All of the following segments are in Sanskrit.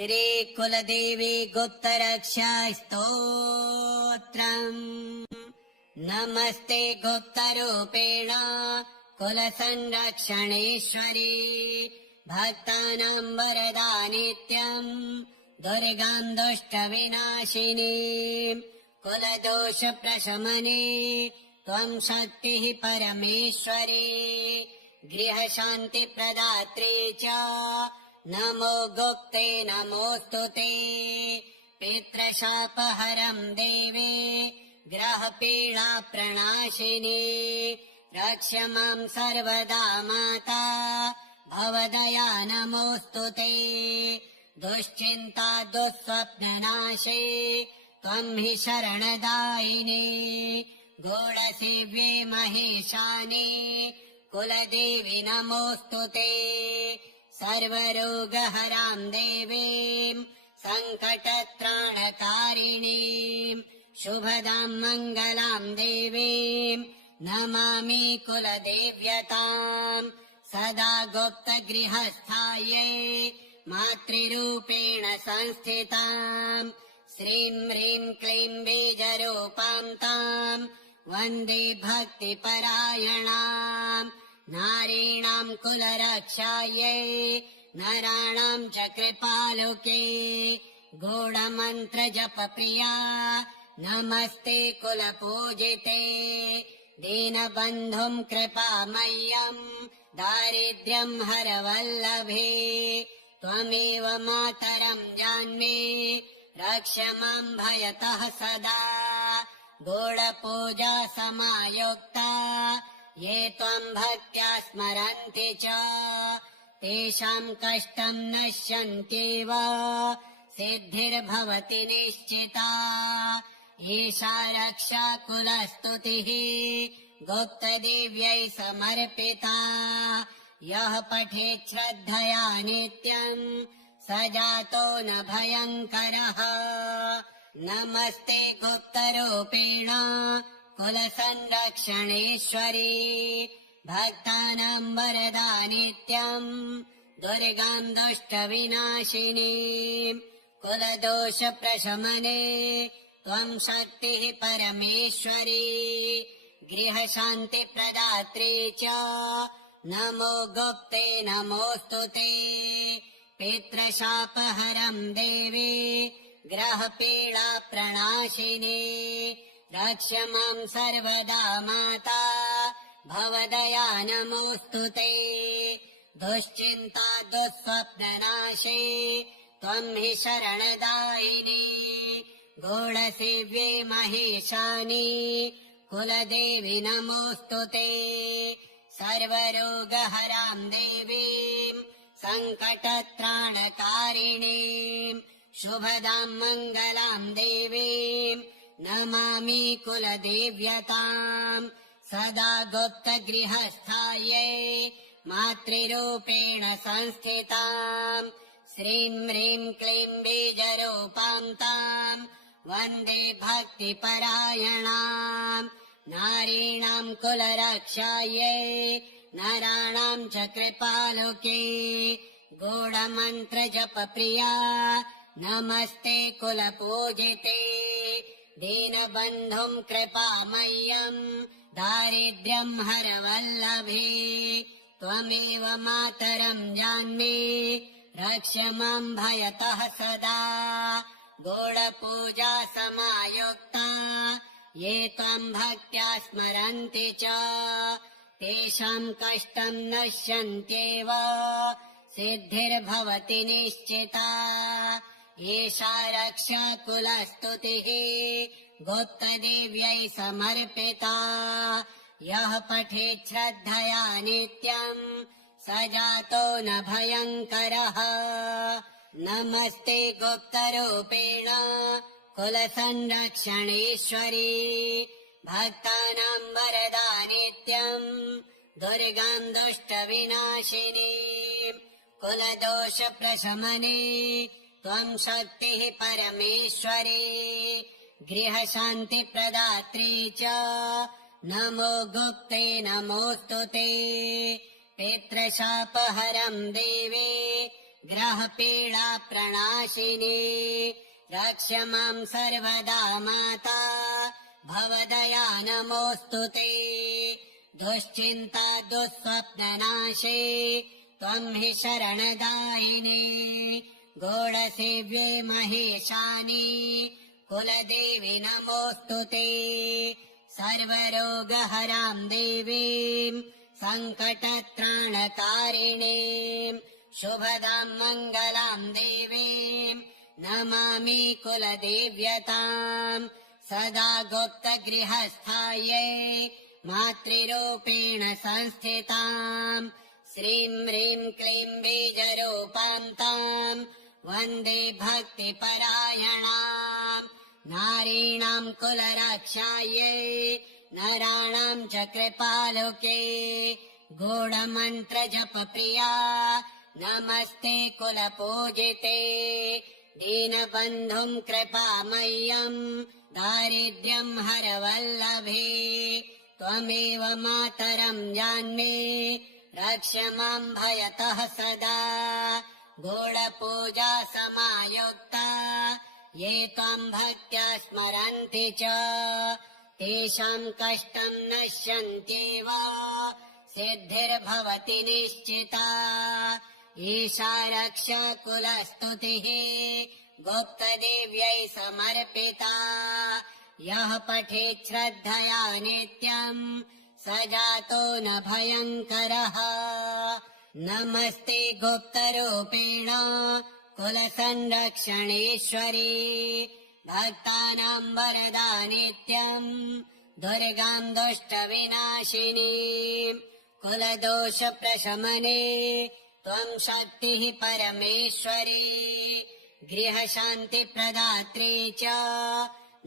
श्रीकुलदेवी गुप्तरक्षा स्तोत्रम्। नमस्ते गुप्तरूपेण कुलसंरक्षणेश्वरी, भक्तानां वरदा नित्यम् दुर्गाम् दुष्टविनाशिनी। कुलदोषप्रशमने त्वम् शक्तिः परमेश्वरी, गृहशान्तिप्रदात्री च नमो गुप्ते नमोऽस्तु ते। पितृशापहरम् देवे ग्रहपीडा प्रणाशिनी, रक्ष माम् सर्वदा माता भवदया नमोऽस्तु ते। दुश्चिन्ता दुःस्वप्ननाशे त्वम् हि शरणदायिनी, गूढसेव्ये महेशानि कुलदेवी नमोऽस्तु ते। सर्वरोगहराम् देवीम् सङ्कटत्राणकारिणीम्, शुभदाम् मङ्गलाम् देवीम् नमामि कुलदेव्यताम्। सदा गुप्तगृहस्थायै मातृरूपेण संस्थिताम्, श्रीं ह्रीं क्लीं बीजरूपाम् ताम् वन्दे भक्तिपरायणाम्। नारीणाम् कुलरक्षायै नराणाम् च कृपालुके, गूढमन्त्रजपप्रिया नमस्ते कुलपूजिते। दीनबन्धुम् कृपामय्यम् दारिद्र्यम् हरवल्लभे, त्वमेव मातरम् जान्मे रक्ष माम् भयतः सदा। गूढपूजा समायुक्ता ये त्वम् भक्त्या स्मरन्ति च, तेषाम् कष्टम् नश्यन्त्येव सिद्धिर्भवति निश्चिता। एषा रक्षा कुलस्तुतिः गुप्तदेव्यै समर्पिता, यः पठेत् श्रद्धया नित्यम् स जातो न भयङ्करः। नमस्ते गुप्तरूपेण कुलसंरक्षणेश्वरी, भक्तानां वरदा नित्यम् दुर्गाम् दुष्टविनाशिनी। कुलदोषप्रशमने त्वम् शक्तिः परमेश्वरी, गृहशान्तिप्रदात्री च नमो गुप्ते नमोऽस्तु ते। पितृशापहरम् देवी ग्रहपीडा प्रणाशिनी, रक्ष माम् सर्वदा माता भवदया नमोऽस्तु ते। दुश्चिन्ता दुःस्वप्ननाशे त्वम् हि शरणदायिनी, गूढसेव्ये महेशानि कुलदेवी नमोऽस्तु ते। सर्वरोगहराम् देवीम् सङ्कटत्राणकारिणीम्, शुभदाम् मङ्गलाम् देवीम् नमामि कुलदेव्यताम्। सदा गुप्तगृहस्थायै मातृरूपेण संस्थिताम्, श्रीं ह्रीं क्लीं बीजरूपाम् ताम् वन्दे भक्तिपरायणाम्। नारीणाम् कुलरक्षायै नराणाम् च कृपालुके, गूढमन्त्रजपप्रिया नमस्ते कुलपूजिते। दीनबन्धुम् कृपामय्यम् दारिद्र्यम् हरवल्लभे, त्वमेव मातरम् जान्मे रक्ष माम् भयतः सदा। गूढपूजा समायुक्ता ये त्वम् भक्त्या स्मरन्ति च, तेषाम् कष्टम् नश्यन्त्येव सिद्धिर्भवति निश्चिता। एषा रक्षा कुलस्तुतिः गुप्तदेव्यै समर्पिता, यः पठेत् श्रद्धया नित्यम् स जातो न भयङ्करः। नमस्ते गुप्तरूपेण कुलसंरक्षणेश्वरी, भक्तानां वरदा नित्यम् दुर्गाम् दुष्टविनाशिनी। कुलदोषप्रशमने त्वम् शक्तिः परमेश्वरी, गृहशान्तिप्रदात्री च नमो गुप्ते नमोऽस्तु ते। पितृशापहरम् देवे ग्रहपीडा प्रणाशिनी रक्ष मां सर्वदा माता भवदया नमोऽस्तु ते दुश्चिन्ता दुःस्वप्ननाशे त्वं हि शरणदायिनी गौडसेव्ये महेशानि कुलदेवी नमोऽस्तु ते सर्वरोगहरां देवीं सङ्कटत्राणकारिणीं शुभदां मङ्गलां देवीं नमामि कुलदेव्यताम् सदा गुप्तगृहस्थायै मातृरूपेण संस्थिताम् श्रीं ह्रीं क्लीं बीजरूपां ताम् वन्दे भक्तिपरायणाम् नारीणां कुलरक्षायै नराणां च कृपालुके गूढमन्त्रजपप्रिया नमस्ते कुलपूजिते दीनबन्धुं कृपामय्यम् दारिद्र्यं हरवल्लभे त्वमेव मातरं जान्मे रक्ष मां भयतः सदा गूढपूजा समायुक्ता ये त्वां भक्त्या स्मरन्ति च तेषां कष्टं नश्यन्त्येव सिद्धिर्भवति निश्चिता ईशा रक्षा कुलस्तुतिः गुप्तदेव्यै समर्पिता यः पठेत् श्रद्धया नित्यम् स जातो न भयङ्करः नमस्ते गुप्तरूपेण कुलसंरक्षणेश्वरी भक्तानां वरदा नित्यम् दुर्गां दुष्टविनाशिनी कुलदोषप्रशमने त्वं शक्तिः परमेश्वरी गृहशान्तिप्रदात्री च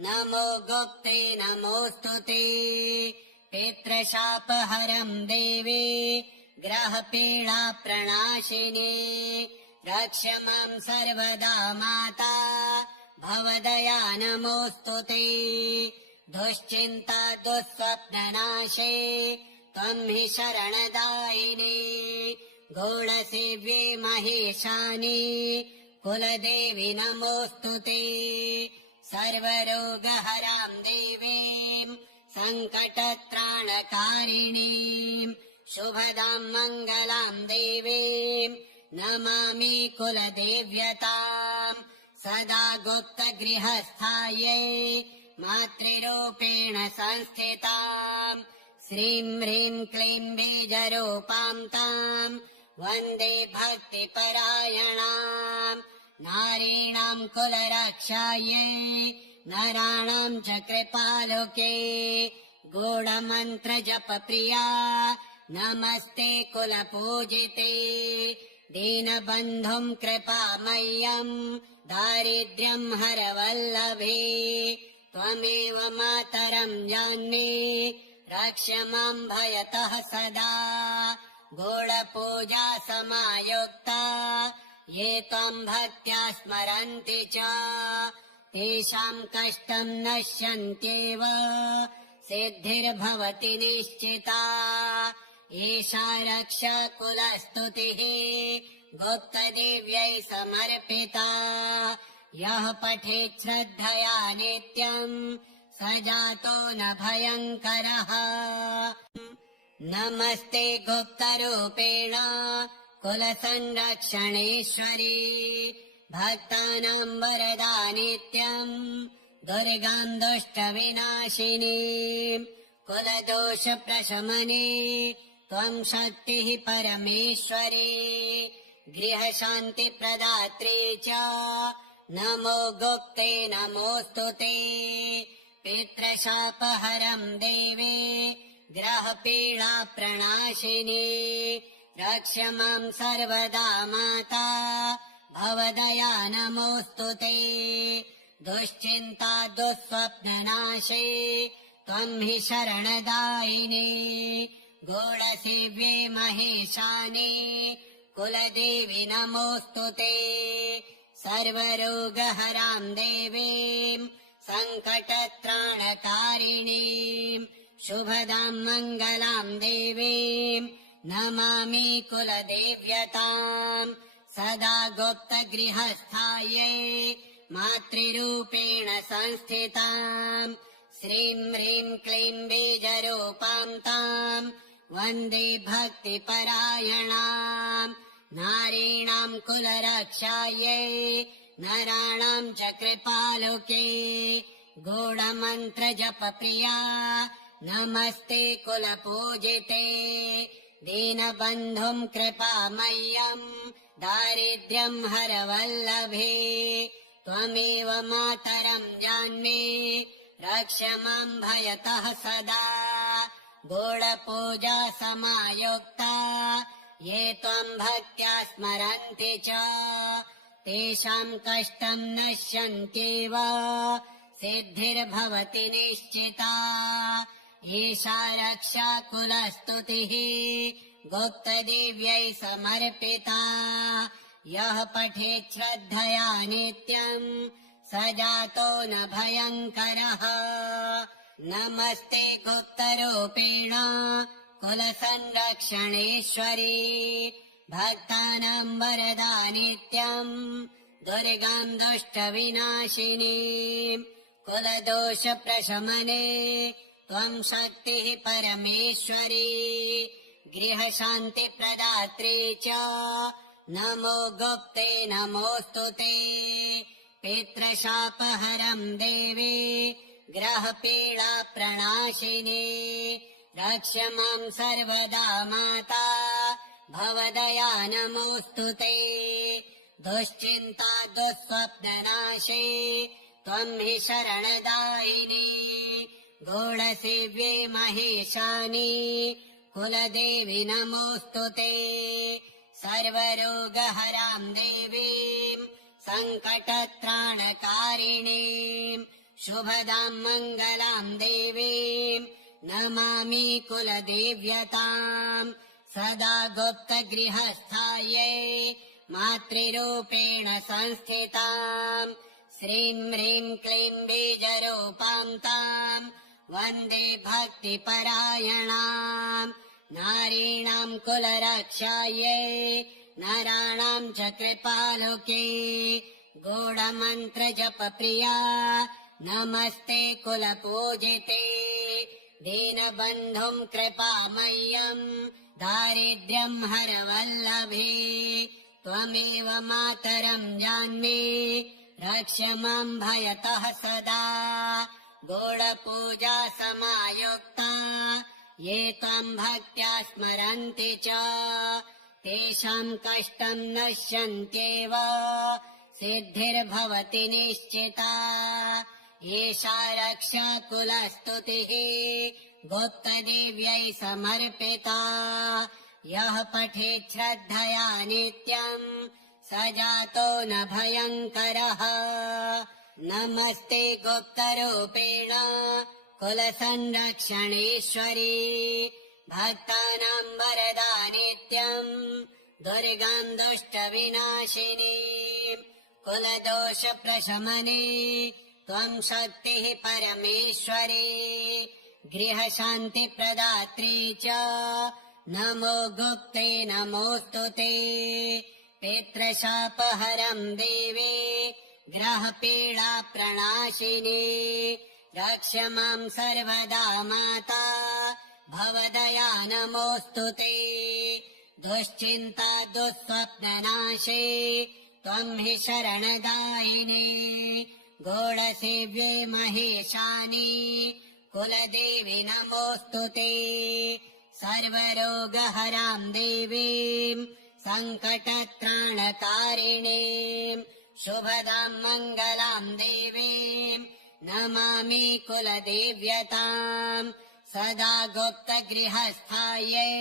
नमो गुप्ते नमोऽस्तु ते पितृशापहरं देवी ग्रहपीडा प्रणाशिनी रक्ष मां सर्वदा माता भवदया नमोऽस्तु ते दुश्चिन्ता दुःस्वप्ननाशे त्वं हि शरणदायिनी गौडसेव्ये महेशानि कुलदेवी नमोऽस्तु ते सर्वरोगहरां देवीं सङ्कटत्राणकारिणीं शुभदां मङ्गलां देवीं नमामि कुलदेव्यताम् सदा गुप्तगृहस्थायै मातृरूपेण संस्थिताम् श्रीं ह्रीं क्लीं बीजरूपां ताम् वन्दे भक्तिपरायणाम् नारीणां कुलरक्षायै नराणां च कृपालुके गूढमन्त्रजपप्रिया नमस्ते कुलपूजिते दीनबन्धुं कृपामय्यम् दारिद्र्यं हरवल्लभे त्वमेव मातरं जान्मे रक्ष मां भयतः सदा गूढपूजा समायुक्ता ये त्वां भक्त्या स्मरन्ति च तेषां कष्टं नश्यन्त्येव सिद्धिर्भवति निश्चिता एषा रक्षा कुलस्तुतिः गुप्तदेव्यै समर्पिता यः पठेत् श्रद्धया नित्यम् स जातो न भयङ्करः नमस्ते गुप्तरूपेण कुलसंरक्षणेश्वरी भक्तानां वरदा नित्यम् दुर्गां दुष्टविनाशिनी कुलदोषप्रशमने त्वं शक्तिः परमेश्वरी गृहशान्तिप्रदात्री च नमो गुप्ते नमोऽस्तु ते पितृशापहरं देवे ग्रहपीडा प्रणाशिनी रक्ष मां सर्वदा माता भवदया नमोऽस्तु ते दुश्चिन्ता दुःस्वप्ननाशे त्वं हि शरणदायिनी गौडसेव्ये महेशानि कुलदेवी नमोऽस्तु ते सर्वरोगहरां देवीं सङ्कटत्राणकारिणीं शुभदां मङ्गलां देवीं नमामि कुलदेव्यताम् सदा गुप्तगृहस्थायै मातृरूपेण संस्थिताम् श्रीं ह्रीं क्लीं बीजरूपां ताम् वन्दे भक्तिपरायणाम् नारीणाम् कुलरक्षायै नराणाम् च कृपालुके गूढमन्त्रजपप्रिया नमस्ते कुलपूजिते दीनबन्धुम् कृपामय्यम् दारिद्र्यम् हरवल्लभे त्वमेव मातरम् जान्मे रक्ष माम् भयतः सदा गूढपूजा समायुक्ता ये त्वम् भक्त्या स्मरन्ति च तेषाम् कष्टम् नश्यन्त्येव सिद्धिर्भवति निश्चिता एषा रक्षा कुलस्तुतिः गुप्तदेव्यै समर्पिता यः पठेत् श्रद्धया नित्यम् स जातो न भयङ्करः नमस्ते गुप्तरूपेण कुलसंरक्षणेश्वरी भक्तानाम् वरदा नित्यम् दुर्गाम् दुष्टविनाशिनी कुलदोषप्रशमने त्वम् शक्तिः परमेश्वरी गृहशान्तिप्रदात्री च नमो गुप्ते नमोऽस्तु ते पितृशापहरम् देवी ग्रहपीडा प्रणाशिनी रक्ष माम् सर्वदा माता भवदया नमोऽस्तु ते दुश्चिन्ता दुःस्वप्ननाशे त्वम् हि शरणदायिनी गूढसेव्ये महेशानि कुलदेवी नमोऽस्तु ते सर्वरोगहराम् देवीम् सङ्कटत्राणकारिणीम् शुभदाम् मङ्गलाम् देवीम् नमामि कुलदेव्यताम् सदा गुप्तगृहस्थायै मातृरूपेण संस्थिताम् श्रीं ह्रीं क्लीं बीजरूपां ताम् वन्दे भक्तिपरायणाम् नारीणाम् कुलरक्षायै नराणाम् च कृपालुके गूढमन्त्रजपप्रिया नमस्ते कुलपूजिते दीनबन्धुम् कृपामय्यम् दारिद्र्यम् हरवल्लभे त्वमेव मातरम् जान्मे रक्ष माम् भयतः सदा गूढपूजा समायुक्ता ये त्वम् भक्त्या स्मरन्ति च तेषाम् कष्टम् नश्यन्त्येव सिद्धिर्भवति निश्चिता एषा रक्षा कुलस्तुतिः गुप्तदेव्यै समर्पिता यः पठेत् श्रद्धया नित्यम् स जातो न भयङ्करः नमस्ते गुप्तरूपेण कुलसंरक्षणेश्वरी भक्तानाम् वरदा नित्यम् दुर्गाम् दुष्टविनाशिनी कुलदोषप्रशमने त्वम् शक्तिः परमेश्वरी गृहशान्तिप्रदात्री च नमो गुप्ते नमोऽस्तु ते पितृशापहरम् देवे ग्रहपीडा प्रणाशिनी रक्ष माम् सर्वदा माता भवदया नमोऽस्तु ते दुश्चिन्ता दुःस्वप्ननाशे त्वम् हि शरणदायिनी गूढसेव्ये महेशानि कुलदेवी नमोऽस्तु ते सर्वरोगहराम् देवीम् सङ्कटत्राणकारिणीम् शुभदाम् मङ्गलाम् देवीम् नमामि कुलदेव्यताम् सदा गुप्तगृहस्थायै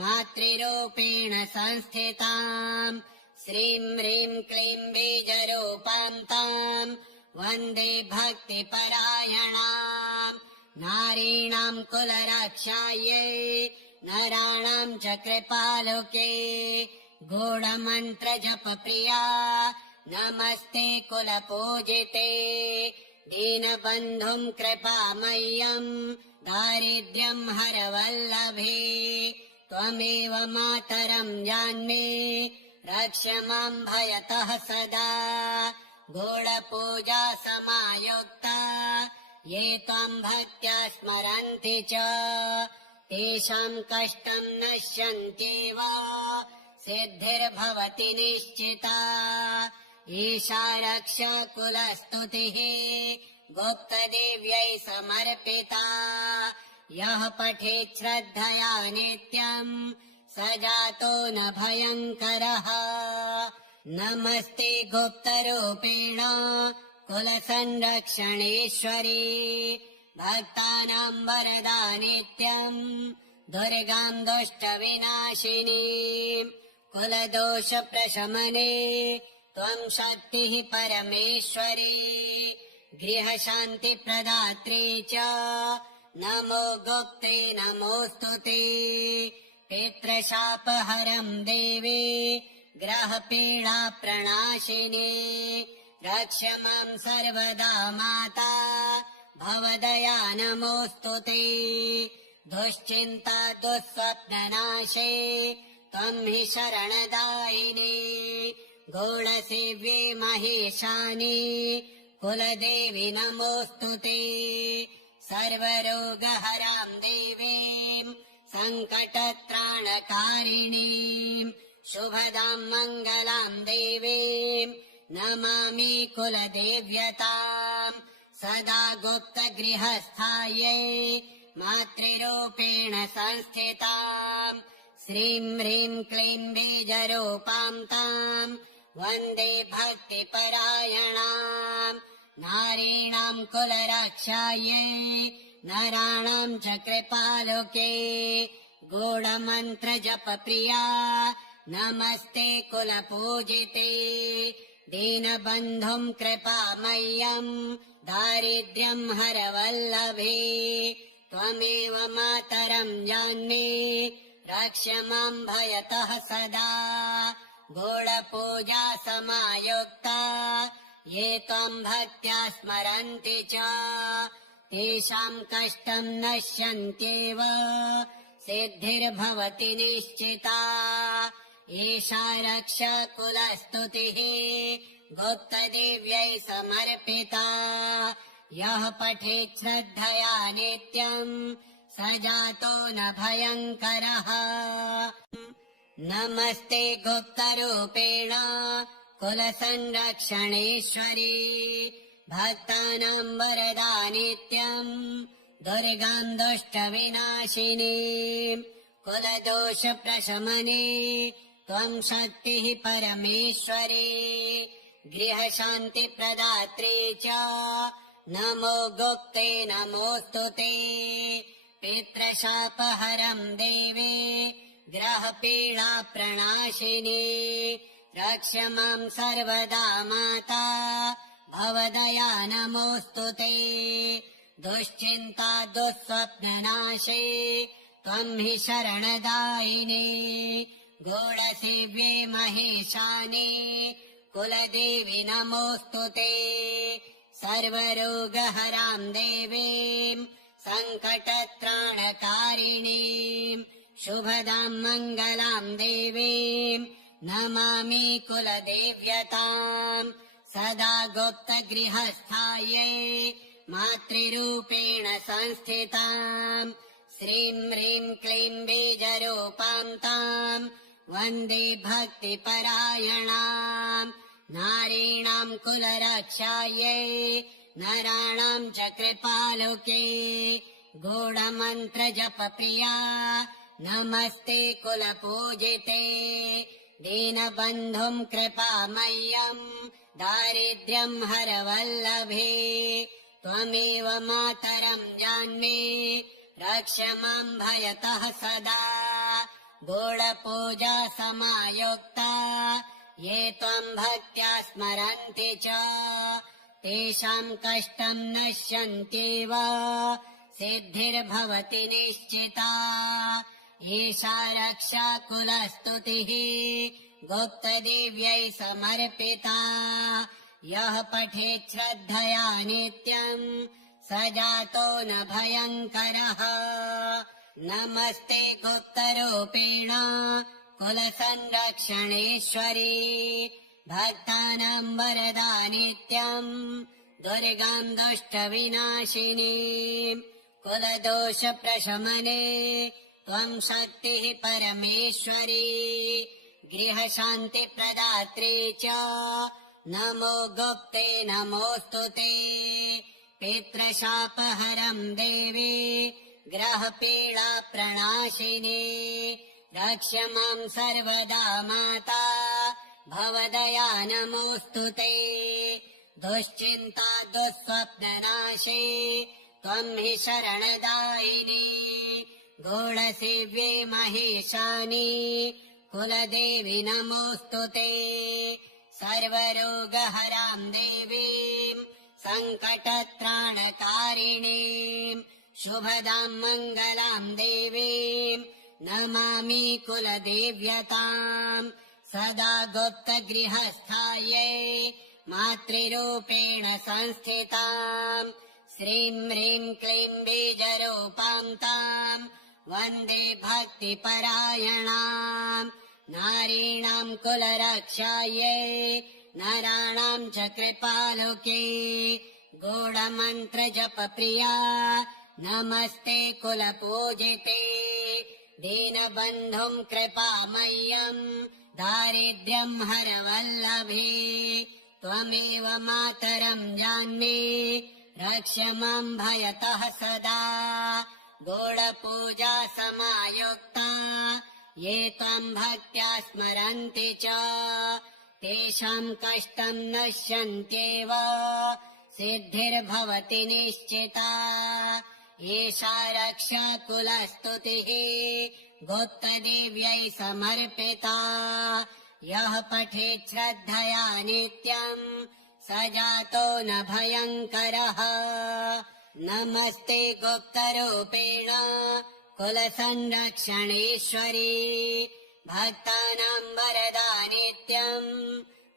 मातृरूपेण संस्थिताम् श्रीं ह्रीं क्लीं बीजरूपां ताम् वन्दे भक्तिपरायणाम् नारीणाम् कुलरक्षायै नराणाम् च कृपालुके गूढमन्त्रजपप्रिया नमस्ते कुलपूजिते दीनबन्धुम् कृपामय्यम् दारिद्र्यम् हरवल्लभे त्वमेव मातरम् जान्मे रक्ष माम् भयतः सदा गूढपूजा समायुक्ता ये त्वाम् भक्त्या स्मरन्ति च तेषाम् कष्टम् नश्यन्त्येव सिद्धिर्भवति निश्चिता ईशा रक्ष कुलस्तुतिः गुप्तदेव्यै समर्पिता यः पठेत् श्रद्धया नित्यम् स जातो न भयङ्करः नमस्ते गुप्तरूपेण कुलसंरक्षणेश्वरी भक्तानाम् वरदा नित्यम् दुर्गाम् दुष्टविनाशिनी कुलदोषप्रशमने त्वम् शक्तिः परमेश्वरी गृहशान्तिप्रदात्री च नमो गुप्ते नमोऽस्तु ते पितृशापहरम् देवी ग्रहपीडाप्रणाशिनी रक्ष माम् सर्वदा माता भवदया नमोऽस्तु ते दुश्चिन्ता दुःस्वप्ननाशे त्वम् हि शरणदायिनी गूढसेव्ये महेशानि कुलदेवी नमोऽस्तु ते सर्वरोगहराम् देवीम् सङ्कटत्राणकारिणीम् शुभदाम् मङ्गलाम् देवीम् नमामि कुलदेव्यताम् सदा गुप्तगृहस्थायै मातृरूपेण संस्थिताम् श्रीम् ह्रीम् क्लीम् बीजरूपाम् ताम् वन्दे भक्तिपरायणाम् नारीणाम् कुलरक्षायै नराणाम् च कृपालुके गूढमन्त्रजपप्रिया नमस्ते कुलपूजिते दीनबन्धुम् कृपामय्यम् दारिद्र्यम् हरवल्लभे त्वमेव मातरम् जान्ये रक्ष माम् भयतः सदा गूढपूजा समायुक्ता ये त्वम् भक्त्या स्मरन्ति च तेषाम् कष्टम् नश्यन्त्येव सिद्धिर्भवति निश्चिता एषा रक्ष कुलस्तुतिः गुप्तदेव्यै समर्पिता यः पठेत् श्रद्धया नित्यम् स जातो न भयङ्करः नमस्ते गुप्तरूपेण कुलसंरक्षणेश्वरी भक्तानाम् वरदा नित्यम् दुर्गाम् दुष्टविनाशिनी कुलदोषप्रशमने त्वम् शक्तिः परमेश्वरी गृहशान्तिप्रदात्री च नमो गुप्ते नमोऽस्तु ते पितृशापहरम् देवे ग्रहपीडाप्रणाशिनी रक्ष माम् सर्वदा माता भवदया नमोऽस्तु ते दुश्चिन्ता दुःस्वप्ननाशे त्वम् हि शरणदायिनी गूढसेव्ये महेशानि कुलदेवी नमोऽस्तु ते सर्वरोगहराम् देवीम् सङ्कटत्राणकारिणीम् शुभदाम् मङ्गलाम् देवीम् नमामि कुलदेव्यताम् सदा गुप्तगृहस्थायै मातृरूपेण संस्थिताम् श्रीम् ह्रीम् क्लीम् बीजरूपाम् ताम् वन्दे भक्तिपरायणाम् नारीणाम् कुलरक्षायै नराणाम् च कृपालुके गूढमन्त्रजपप्रिया नमस्ते कुलपूजिते दीनबन्धुम् कृपामय्यम् दारिद्र्यम् हरवल्लभे त्वमेव मातरम् जान्ये रक्ष माम् भयतः सदा गूढपूजा समायुक्ता ये त्वम् भक्त्या स्मरन्ति च तेषाम् कष्टम् नश्यन्त्येव सिद्धिर्भवति निश्चिता एषा रक्षा कुलस्तुतिः गुप्तदेव्यै समर्पिता यः पठेत् श्रद्धया नित्यम् स जातो न भयङ्करः नमस्ते गुप्तरूपेण कुलसंरक्षणेश्वरी भक्तानां वरदा नित्यम् दुर्गां दुष्टविनाशिनी कुलदोषप्रशमने त्वं शक्तिः परमेश्वरी गृहशान्तिप्रदात्री च नमो गुप्ते नमोऽस्तु ते पितृशापहरं देवी ग्रहपीडाप्रणाशिनी रक्ष मां सर्वदा माता भवदया नमोऽस्तु ते दुश्चिन्ता दुःस्वप्ननाशे त्वं हि शरणदायिनी गूढसेव्ये महेशानि कुलदेवी नमोऽस्तु ते सर्वरोगहरां देवीं सङ्कटत्राणकारिणीं शुभदां मङ्गलां देवीं नमामि कुलदेव्यताम् सदा गुप्तगृहस्थायै मातृरूपेण संस्थिताम् श्रीं ह्रीं क्लीं बीजरूपां ताम् वन्दे भक्तिपरायणाम् नारीणां कुलरक्षायै नराणां च कृपालुके गूढमन्त्रजपप्रिया नमस्ते कुलपूजिते दीनबन्धुं कृपामय्यम् दारिद्र्यं हरवल्लभे त्वमेव मातरं जान्मि रक्ष मां भयतः सदा गूढपूजा समायुक्ता ये त्वां भक्त्या स्मरन्ति च तेषां कष्टं नश्यन्त्येव सिद्धिर्भवति निश्चिता एषा रक्षा कुलस्तुतिः गोप्तदेव्यै समर्पिता यः पठेत् श्रद्धया नित्यम् स जातो न भयङ्करः नमस्ते गुप्तरूपेण कुलसंरक्षणेश्वरी भक्तानां वरदा नित्यम्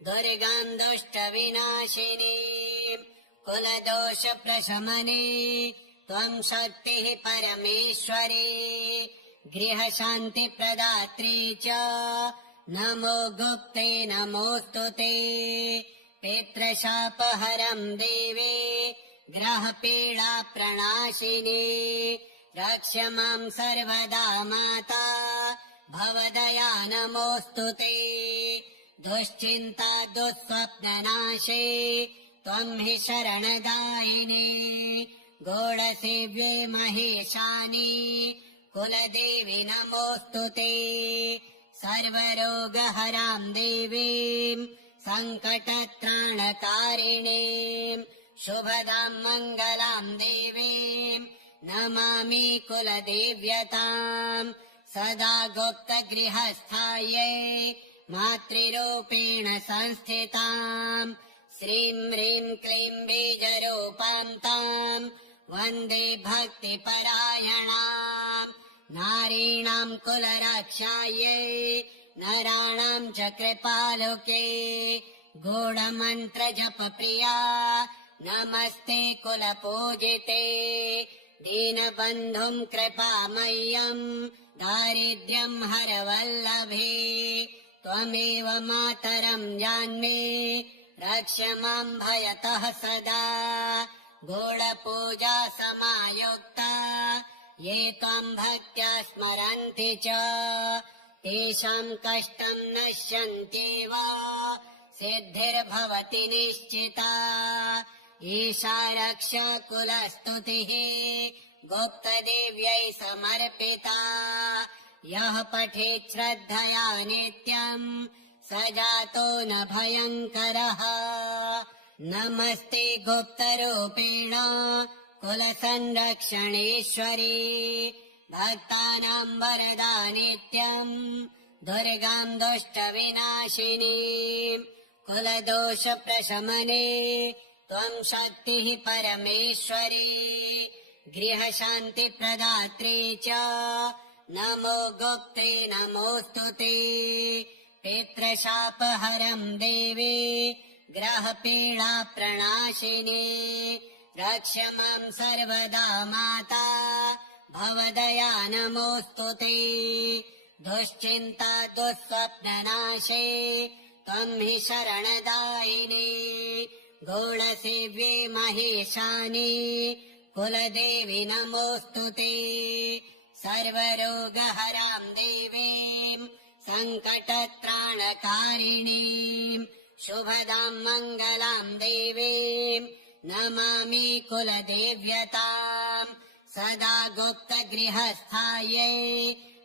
दुर्गां दुष्टविनाशिनी कुलदोषप्रशमने त्वं शक्तिः परमेश्वरी गृहशान्तिप्रदात्री च नमो गुप्ते नमोऽस्तु ते पितृशापहरं देवे ग्रहपीडाप्रणाशिनी रक्ष मां सर्वदा माता भवदया नमोऽस्तु ते दुश्चिन्ता दुःस्वप्ननाशे त्वं हि शरणदायिनी गूढसेव्ये महेशानि कुलदेवी नमोऽस्तु ते सर्वरोगहरां देवीं सङ्कटत्राणकारिणीं शुभदां मङ्गलां देवीं नमामि कुलदेव्यताम् सदा गुप्तगृहस्थायै मातृरूपेण संस्थिताम् श्रीं ह्रीं क्लीं बीजरूपां ताम् वन्दे भक्तिपरायणाम् नारीणां कुलरक्षायै नराणां च कृपालुके गूढमन्त्रजपप्रिया नमस्ते कुलपूजिते दीनबन्धुं कृपामय्यम् दारिद्र्यं हरवल्लभे त्वमेव मातरं जान्मि रक्ष मां भयतः सदा गूढपूजा समायुक्ता ये त्वां भक्त्या स्मरन्ति च तेषां कष्टं नश्यन्त्येव सिद्धिर्भवति निश्चिता एषा रक्षा कुलस्तुतिः गुप्तदेव्यै समर्पिता यः पठेत् श्रद्धया नित्यम् स जातो न भयङ्करः नमस्ते गुप्तरूपेण कुलसंरक्षणेश्वरी भक्तानां वरदा नित्यम् दुर्गां दुष्टविनाशिनी कुलदोषप्रशमने त्वं शक्तिः परमेश्वरी गृहशान्तिप्रदात्री च नमो गुप्ते नमोऽस्तु ते पितृशापहरं देवी ग्रहपीडाप्रणाशिनी रक्ष मां सर्वदा माता भवदया नमोऽस्तु ते दुश्चिन्ता दुःस्वप्ननाशे त्वम् हि शरणदायिने गौडसेव्ये महेशानि कुलदेवि नमोऽस्तु ते सर्वरोगहराम् देवीम् सङ्कटत्राणकारिणीम् शुभदाम् मङ्गलाम् देवीम् नमामि कुलदेव्यताम् सदा गुप्तगृहस्थायै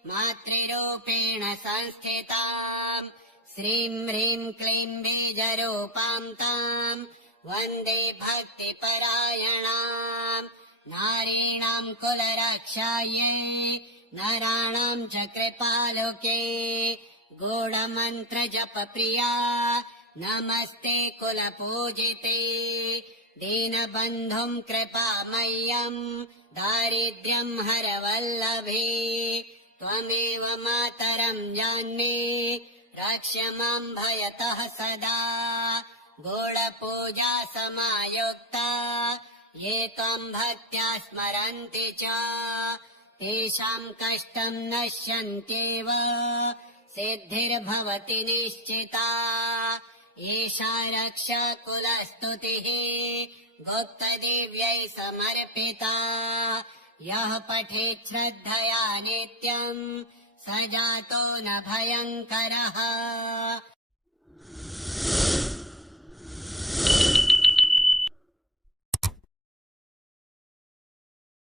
मातृरूपेण संस्थिताम् श्रीम् ह्रीम् क्लीम् बीजरूपाम् ताम् वन्दे भक्तिपरायणाम् नारीणाम् कुलरक्षायै नराणाम् च कृपालुके गूढमन्त्रजपप्रिया नमस्ते कुलपूजिते दीनबन्धुम् कृपामय्यम् दारिद्र्यम् हरवल्लभे त्वमेव मातरम् जान्मे रक्ष माम् भयतः सदा गूढपूजा समायुक्ता ये त्वम् भक्त्या स्मरन्ति च तेषाम् कष्टम् नश्यन्त्येव सिद्धिर्भवति निश्चिता एषा रक्षा कुलस्तुतिः गुप्तदेव्यै समर्पिता यः पठेत् श्रद्धया नित्यम् स जातो न भयङ्करः।